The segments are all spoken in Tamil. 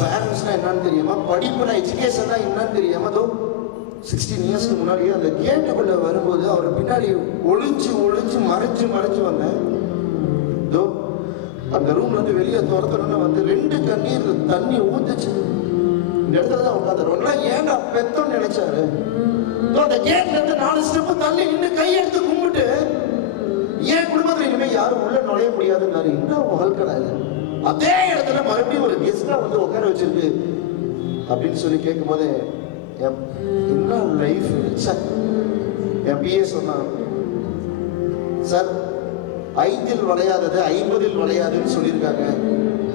பேரண்ட்ஸ்னா என்னன்னு தெரியாம, படிப்புனா எஜுகேஷன்னா என்னன்னு தெரியாம, அதோ 16 இயர்ஸ்க்கு முன்னாடியே அந்த கேட்டுக்குள்ள வரும்போது அவர் பின்னாடி ஒளிஞ்சு ஒளிஞ்சு மறைச்சு வந்தேன். இதோ அந்த ரூம்ல இருந்து வெளியே துரத்தணும்னு வந்து 2 கண்ணீர் தண்ணி ஊத்துச்சு. இந்த இடத்துல தான் உட்காந்துருவோம். ஏன்டா பெத்தோன்னு நினைச்சாரு. அந்த கேட்ல இருந்து 4 ஸ்டெப் தள்ளி நின்று கையெடுத்து கும்பிட்டு, என் குடும்பத்துல இனிமே யாரும் உள்ள நுழைய முடியாதுன்னாரு. இன்னும் வாழ்க்கை இல்லை. அதே இடத்துல மறுபடியும் ஒரு கெஸ்டா வந்து உட்கார வச்சிருக்கு அப்படின்னு சொல்லி கேட்கும் போது என்ன லைஃப். என் பிஏ சொன்னான், சார் 5இல் வளையாதது 50இல் வளையாதுன்னு சொல்லியிருக்காங்க.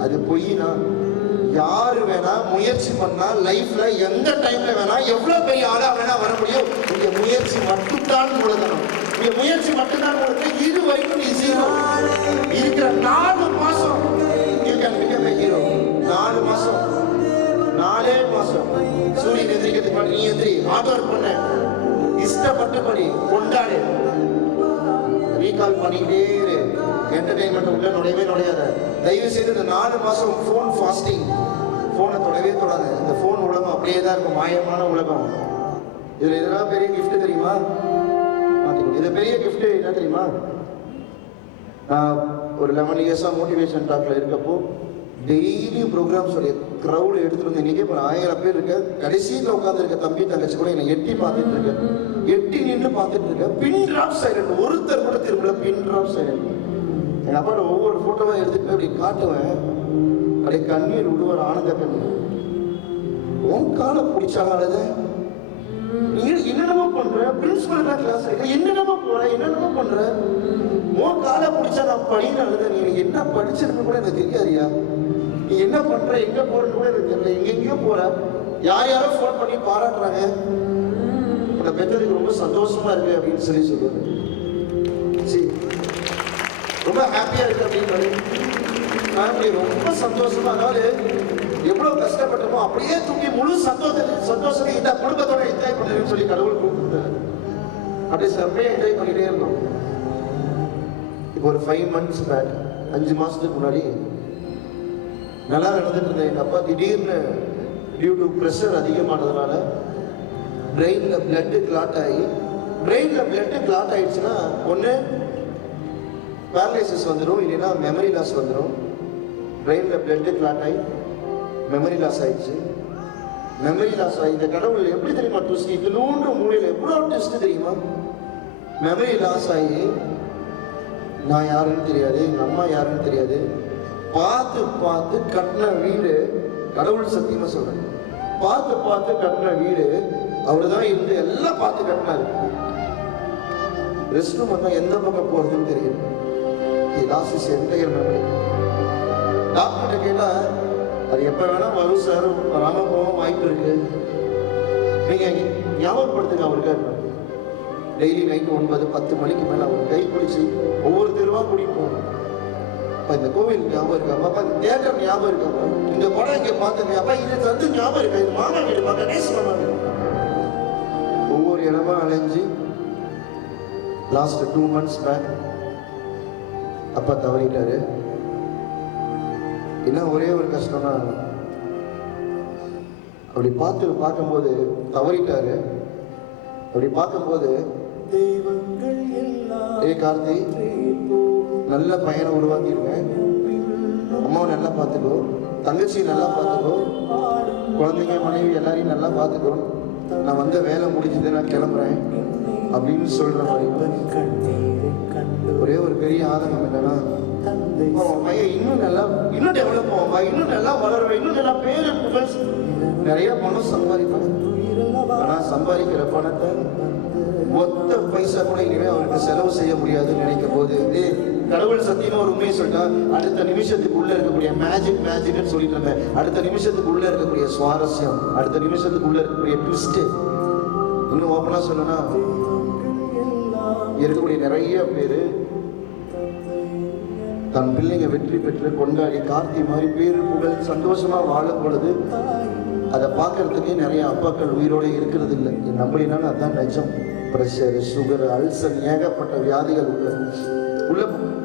அது பொய்னா, யாரு வேணா முயற்சி பண்ணா லைஃப்ல எந்த டைம்ல வேணா எவ்வளவு பெரிய ஆளா வேணா வர முடியும். இங்க முயற்சி மட்டும்தான் மூலதனம். இங்க முயற்சி மட்டும்தான் மூலதனம். இது வரைக்கும் நீ ஜீரோ. இருக்கிற 4 மாசம் ஹீரோ. 4 மாசம் 4 மாசம் சூரியன் எதிர்க்கிறதுக்கு பண்ணி, நீ எதிரி ஆர்டர் பண்ண, இஷ்டப்பட்டு படி, கொண்டாடு, ரீகால் பண்ணிக்கிட்டே இரு. என்டர்டைன்மெண்ட் உள்ள நுழையாத. தயவு செய்து இந்த 4 மாசம் போன் ஃபாஸ்டிங், போனை தொடவே தொடாது. இந்த போன் உலகம் அப்படியே தான் இருக்கும், மாயமான உலகம். இதுல இதெல்லாம் பெரிய கிஃப்ட் தெரியுமா? இது பெரிய கிஃப்ட் என்ன தெரியுமா? ஒரு 11 இயர்ஸா மோட்டிவேஷன் டாக்ல இருக்கப்போ டெய்லியும் ப்ரோக்ராம் சொல்லி க்ரௌடு எடுத்துட்டு வந்து, இன்னைக்கு இப்போ 1000 பேர் இருக்க, கடைசியில் உட்காந்து இருக்க தம்பி தங்கச்சி கூட என்னை எட்டி பார்த்துட்டு இருக்கேன். எட்டி நின்று பார்த்துட்டு இருக்கேன். Pin drop silent. ஒருத்தர் கூட திரும்பல. Pin drop silent. எங்க அப்பாட்ட ஒவ்வொரு போட்டோவா எடுத்துட்டு அப்படி காட்டுவேன். அப்படியே கண்ணீர் விடுவார், ஆனந்த கண்ணீர். உன் காலை பிடிச்சாலும் அழுத. நீ என்னென்னமோ பண்ற, பிரின்சிபல் கிளாஸ் இருக்க, என்னென்னமோ போற, என்னென்னமோ பண்ற, உன் காலை பிடிச்சா நான் படின்னு அழுத. நீ என்ன படிச்சிருந்து கூட எனக்கு தெரியாதியா. நீ என்ன பண்ற, எங்க போறன்னு கூட எனக்கு தெரியல. எங்கெங்கயோ போற, யாரோ ஃபோன் பண்ணி பாராட்டுறாங்க. உன்னை பெற்றதுக்கு ரொம்ப சந்தோஷமா இருக்கு அப்படின்னு சொல்லி சொல்லுவாங்க. சரி, ரொம்ப ஹாப்பியா இருக்கு அப்படின்னு ரொம்ப சந்தோஷமா. அதாவது எவ்வளவு கஷ்டப்பட்டோமோ அப்படியே தூக்கி முழு சந்தோஷத்தை இந்த குடும்பத்தோட என்ஜாய் பண்ணுறேன்னு சொல்லி கடவுள் கூப்பிட்டாரு. அப்படியே செம்மையா என்ஜாய் பண்ணிட்டே இருந்தோம். இப்போ ஒரு 5 months பேக், 5 மாசத்துக்கு முன்னாடி நல்லா நடந்துட்டு இருந்தேன். எங்க அப்பா திடீர்னு டியூ டு ப்ரெஷர் அதிகமானதுனால பிரெயின்ல பிளட் கிளாட் ஆகி, பிரெயின்ல பிளட் கிளாட் ஆயிடுச்சுன்னா ஒன்று பேரலைசிஸ் வந்துடும், இல்லைன்னா மெமரி லாஸ் வந்துடும். பிரெயின்ல பிளட் கிளாட் ஆகி மெமரி லாஸ் ஆயிடுச்சு. மெமரி லாஸ் ஆகி இந்த கடவுள் எப்படி தெரியுமா ட்விஸ்ட், இது 3 மூலையில் எவ்வளோ ட்விஸ்ட் தெரியுமா? மெமரி லாஸ் ஆகி நான் யாருன்னு தெரியாது, எங்க அம்மா யாருன்னு தெரியாது, பார்த்து பார்த்து கட்டின வீடு, கடவுள் சத்தியமா சொல்றேன், பார்த்து கட்டின வீடு அவருதான் இருந்து எல்லாம் பார்த்து கட்டினாரு. ரெஸ்ட் ரூம் வந்தா எந்த பக்கம் போறதுன்னு தெரியும். டாக்டர்கிட்ட கேட்டா அது எப்ப வேணா வரும் சார், வராம போக வாய்ப்பு இருக்கு, நீங்க ஞாபகப்படுத்துங்க அவருக்கு. டெய்லி நைட்டு 9-10 மணிக்கு மேல அவர் கை பிடிச்சி ஒவ்வொரு தெருவா கூட்டிட்டு இந்த கோவில் ஞாபகம் இருக்காமா, அப்பா இந்த தேட்டர் ஞாபகம் இருக்காமா, இந்த படம் இங்க பார்த்தேன், அப்பா இது வந்து ஞாபகம் இருக்கா, இது மாமா வீடு, கணேஷ் மாமா வீடு. ஒவ்வொரு இடமா அலைஞ்சு லாஸ்ட் 2 months பேக் அப்பா தவறிட்டாரு. என்ன ஒரே ஒரு கஷ்டம்னா, அப்படி பார்க்கும்போது தவறிட்டாரு. அப்படி பார்க்கும்போது கார்த்தி நல்ல பையனை உருவாக்கிருக்கேன், அம்மாவை நல்லா பார்த்துக்கோ, தங்கச்சி நல்லா பார்த்துக்கோ, குழந்தைங்க மனைவி எல்லாரையும் நல்லா பார்த்துக்கோ, நான் வந்த வேலை முடிஞ்சது, நான் கிளம்புறேன் அப்படின்னு சொல்ற மாதிரி. ஒரே ஒரு பெரிய ஆதங்கம் என்னன்னா, பையன் இன்னும் டெவலப் ஆவான், இன்னும் நல்லா வளருவேன், இன்னும் நல்லா பேரு புகழ், நிறைய பணம் சம்பாதிப்பாங்க. ஆனா சம்பாதிக்கிற பணத்தை மொத்த பைசா கூட இனிமே அவருக்கு செலவு செய்ய முடியாதுன்னு நினைக்கும் போது, கடவுள் சத்தியமா ஒரு உண்மையை சொல்லிட்டா, அடுத்த நிமிஷத்துக்குள்ள இருக்கக்கூடிய மேஜிக்னு சொல்லிட்டு இருந்தேன், அடுத்த நிமிஷத்துக்குள்ள இருக்கக்கூடிய சுவாரஸ்யம், அடுத்த நிமிஷத்துக்குள்ள இருக்கக்கூடிய ட்விஸ்ட், இன்னும் ஓப்பனா சொல்லணும்னா இருக்கக்கூடிய நிறைய பேரு தன் பிள்ளைங்க வெற்றி பெற்று கொண்டாடி கார்த்தி மாதிரி பேரு புகழ் சந்தோஷமா வாழும் பொழுது அதை பார்க்கறதுக்கே நிறைய அப்பாக்கள் உயிரோட இருக்கிறது இல்லை. நம்பலினாலும் அதுதான் நிஜம். பிரஷர், சுகர், அல்சர், ஏகப்பட்ட வியாதிகள் உள்ள